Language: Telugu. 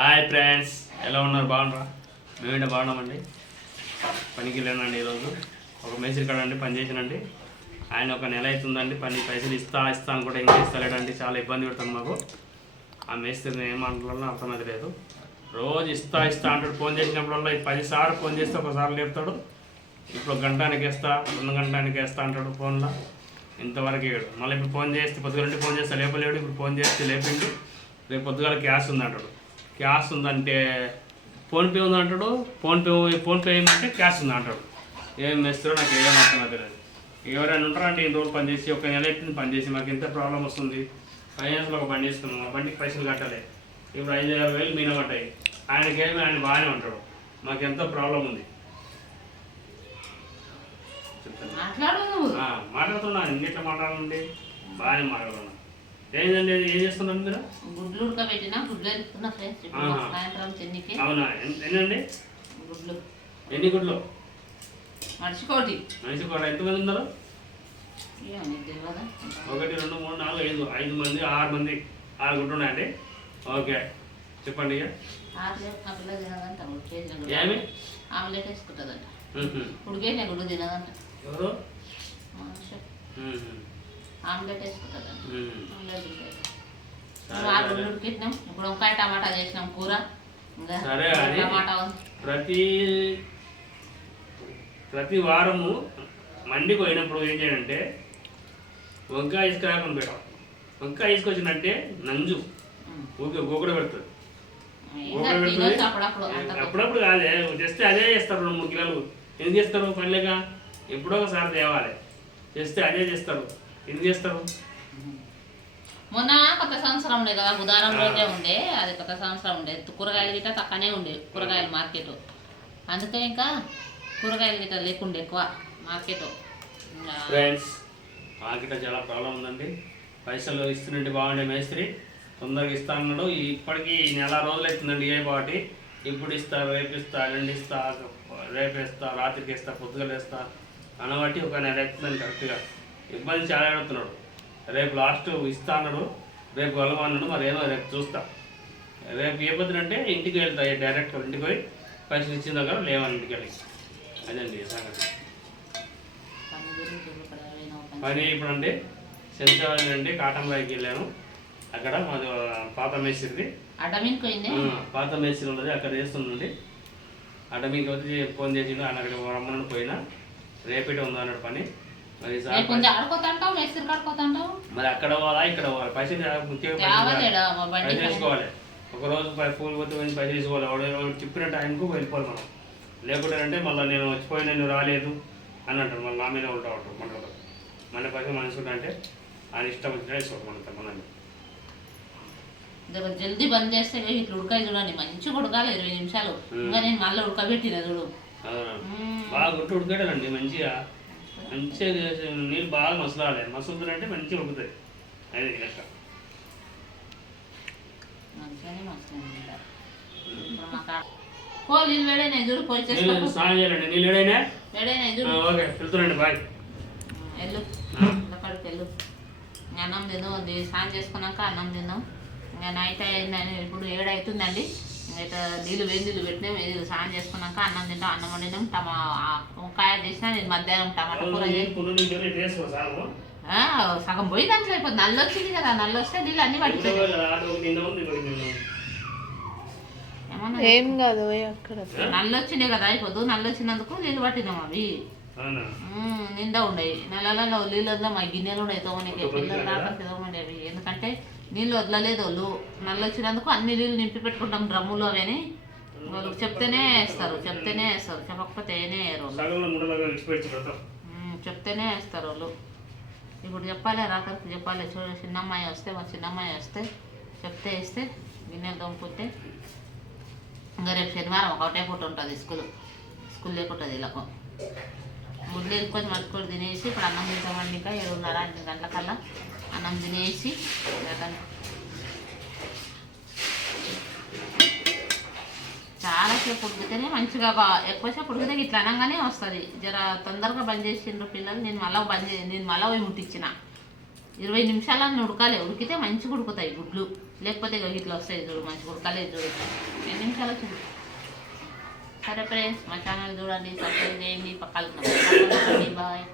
హాయ్ ఫ్రెండ్స్, ఎలా ఉన్నారు? బాగున్నారా? మేమేంటే బాగున్నామండి. పనికి వెళ్ళానండి ఈరోజు. ఒక మేస్త్రి కాడండి పని చేసానండి. ఆయన ఒక నెల అవుతుందండి పని పైసలు ఇస్తా అని కూడా ఇంకా ఇస్తలేడండి. చాలా ఇబ్బంది పెడతాను మాకు. ఆ మేస్త్రిని ఏమంటాలో అర్థమైతే లేదు. రోజు ఇస్తా అంటాడు. ఫోన్ చేసినప్పుడల్లా 10 సార్లు ఫోన్ చేస్తే ఒకసారి లేపుతాడు. ఇప్పుడు గంటానికి వేస్తా 2 గంటలకి వేస్తా అంటాడు ఫోన్లో. ఇంతవరకు వేయడు. మళ్ళీ ఇప్పుడు ఫోన్ చేస్తే పొద్దుగంటే ఫోన్ చేస్తే లేపలేడు. ఇప్పుడు ఫోన్ చేస్తే లేపిండు. రేపు పొద్దుగాల క్యాష్ ఉంది అంటాడు. క్యాష్ ఉందంటే ఫోన్పే ఉంది అంటాడు. ఫోన్పే ఏమంటే క్యాష్ ఉంది అంటాడు. ఏం వేస్తారో నాకు ఏం అర్థం తెలియదు. ఎవరైనా ఉంటారంటే ఇన్ని రోజులు పనిచేసి ఒక నెల అవుతుంది పనిచేసి మాకు ఎంత ప్రాబ్లం వస్తుంది. ఫైనాన్స్లో ఒక బండి వేసుకున్నాం. ఆ బండికి పైసలు కట్టాలి. ఇప్పుడు 5,000 వేలు మీన పట్టాయి. ఆయనకేమి ఆయన బాగానే ఉంటాడు. మాకు ఎంతో ప్రాబ్లం ఉంది. మాట్లాడుతున్నా ఇన్నిట్లో మాట్లాడండి. బాగానే మాట్లాడుతున్నా. ఏంటండి ఏం చేస్తున్నారు మీరు? గుడ్లు ఉడకబెట్టినా గుడ్లు ఎత్తుకున్నా ఫ్రెండ్స్. సాయంత్రం చెన్నికి. అవునా? ఎన్నండి గుడ్లు? ఎన్ని గుడ్లు? మనిషికోటి. ఎంతమంది ఉన్నారు? 1 2 3 4 5 మంది 6 మంది 6 గుడ్లు ఉన్నాయండి. ఓకే చెప్పండి. ఇక ఏమి ఆమ్లెట్ వేసుకుంటుందంట. ఉడికేసిన గుడ్డు తినదంట. ఎవరు? ఆమ్లెట్ వేసుకుంటుందంట. ఆమ్లెట్ ఉడికిట్టినాం. ఇప్పుడు వంకాయ టమాటా చేసినాం కూర. సరే, టమాటా ప్రతి వారము మండికి పోయినప్పుడు ఏం చేయాలంటే వంకాయ తీసుకురాకుండా పెట్టాం. వంకాయ తీసుకొచ్చినట్టే నంజు ఊరికే గోకుడ పెడుతుంది. అప్పుడప్పుడు కాదే చేస్తే అదే చేస్తారు. 2 3 కిలోలు ఎందుకు చేస్తారు? పనిలేక ఎప్పుడో ఒకసారి తేవాలి. చేస్తే అదే చేస్తారు. ఎందుకు చేస్తారు? మొన్న కొత్త సంవత్సరం ఉండే కదా, బుధవారం రోజే ఉండే. అది కొత్త సంవత్సరం ఉండే. కూరగాయలు గిట్ట తక్కువనే ఉండే కూరగాయల మార్కెట్. అందుకే ఇంకా కూరగాయలు గిట్ట లేకుండే ఎక్కువ మార్కెట్. ఫ్రెండ్స్, మార్కెట్ చాలా ప్రాబ్లం ఉందండి. పైసలు ఇస్తున్నట్టు బాగుండే మేస్త్రి తొందరగా ఇస్తా అన్నాడు. ఇప్పటికీ నెల రోజులు అవుతుందండి. ఏ బాటి ఇప్పుడు ఇస్తా, రేపు ఇస్తా, ఎల్లుండి ఇస్తా, రేపు వేస్తా, రాత్రికి వేస్తా, పొద్దుగలు వేస్తా అనబట్టి ఒక నెల అవుతుందండి. కరెక్ట్గా ఇబ్బంది చాలా పెడుతున్నాడు. రేపు లాస్ట్ ఇస్తా అన్నాడు. రేపు కలవ అన్నాడు. మరి ఏమో రేపు చూస్తా. రేపు ఏ పొద్దునంటే ఇంటికి వెళ్తా. డైరెక్ట్ ఇంటికి పోయి పైసలు ఇచ్చిన దగ్గర లేవని ఇంటికి వెళ్ళి. అదండి సంగతి. పని ఇప్పుడు అండి సెంచవరం అండి కాటంబాయికి వెళ్ళాను. అక్కడ మాది పాత మేస్త్రిది పాత మేస్త్రి ఉన్నది. అక్కడ చేస్తుందండి. అడ్డమీకి వచ్చి ఫోన్ చేసిండు. ఆయన అక్కడ రమ్మని పోయినా. రేపేటే ఉంది అన్నాడు పని. మరి మరి అక్కడ పోవాలా ఇక్కడ పోవాలి? పైసలు పైసలు తీసుకోవాలి. ఒకరోజు పూలు పోతే పైసలు తీసుకోవాలి. చెప్పిన టైంకు వెళ్ళిపోవాలి మనం. లేకుంటే అంటే మళ్ళీ నేను వచ్చిపోయినా నువ్వు రాలేదు అని అంటారు. మళ్ళీ నా మీద ఉంటా ఉంటారు. మన పైసలు మనసుకుంటా అంటే ఆయన ఇష్టం వచ్చినా తీసుకోవాలి. మనల్ని జల్దీ బంద్ చేస్తే ఇట్లా ఉడకాయ చూడండి. మంచిగా ఉడకాలి 20 నిమిషాలు. ఇంకా నేను మళ్ళీ ఉడకబెట్టిన చూడు. బాగా గుట్టు ఉడకడాలండి. మంచిగా నీళ్ళు బాగా మసలాలి. మసులుతుందంటే మంచిగా ఉడుకుతుంది. అది లెక్క. నీళ్ళు వేడైనా చూడు. పోయి స్నానం చేయాలండి. నీళ్ళు వేడైనా చూడు. ఓకే వెళ్తున్నాండి. బాయ్. వెళ్ళు అక్కడికి వెళ్ళు. అన్నం తిందాం. స్నానం చేసుకున్నాక అన్నం తిందాం. ఇంకా నైట్ అయిందని ఇప్పుడు 7 అవుతుందండి. అయితే నీళ్ళు పెట్టినాం. స్నానం చేసుకున్నాక అన్నం తింటాం. అన్నం వండినాం. వంకాయ చేసినా నేను మధ్యాహ్నం టమాటా కూర సగం పోయి దాంట్లో అయిపోతుంది. నల్లు వచ్చింది కదా. నల్లు వస్తే నీళ్ళు అన్ని పట్టిపోయి ఏం కాదు. నల్లు వచ్చినాయి కదా. అయిపోదు. నల్లు వచ్చినందుకు నీళ్ళు పట్టినాం. అవి నిండా ఉండేవి. నెలలో నీళ్ళు మా గిన్నెలు ఉన్నాయి. తోమనికి పిల్లలు రాక తోమండి అవి. ఎందుకంటే నీళ్ళు వదలలేదు వాళ్ళు. నల్లు వచ్చినందుకు అన్ని నీళ్ళు నింపి పెట్టుకుంటాం డ్రమ్ములు. అవని వాళ్ళు చెప్తేనే వేస్తారు. చెప్పకపోతే చెప్తేనే వేస్తారు వాళ్ళు. ఇప్పుడు చెప్పాలి. రాత్రికి చెప్పాలి. చూడు చిన్నమ్మాయి వస్తే మా చిన్నమ్మాయి వస్తే చెప్తే వేస్తే గిన్నెలు తోముకుంటే ఇంకా రేపు శనివారం ఒకటే పూట ఉంటుంది స్కూల్ లేకుంటుంది. ఇలాగ గుడ్లు వేసుకొని మట్టుకొని తినేసి ఇప్పుడు అన్నం తింటామండి. ఇంకా 7:30 8 గంటలకల్లా అన్నం తినేసి చాలాసేపు ఉడికితేనే మంచిగా ఎక్కువసేపు ఉడికితే ఇట్లా అనగానే వస్తుంది. జర తొందరగా బంద్ చేసిండ్రు పిల్లలు. నేను మళ్ళీ పోయి ముట్టించిన. 20 నిమిషాలన్నీ ఉడకాలి. ఉడికితే మంచిగా ఉడుకుతాయి గుడ్లు. లేకపోతే ఇక ఇట్లా వస్తాయి చూడు మంచి ఉడకలేదు చూడు 2 నిమిషాలు వచ్చింది. సరే ఫ్రెండ్స్ మా ఛానల్ చూడండి, సబ్స్క్రైబ్ చేయండి, పక్కన బాయ్.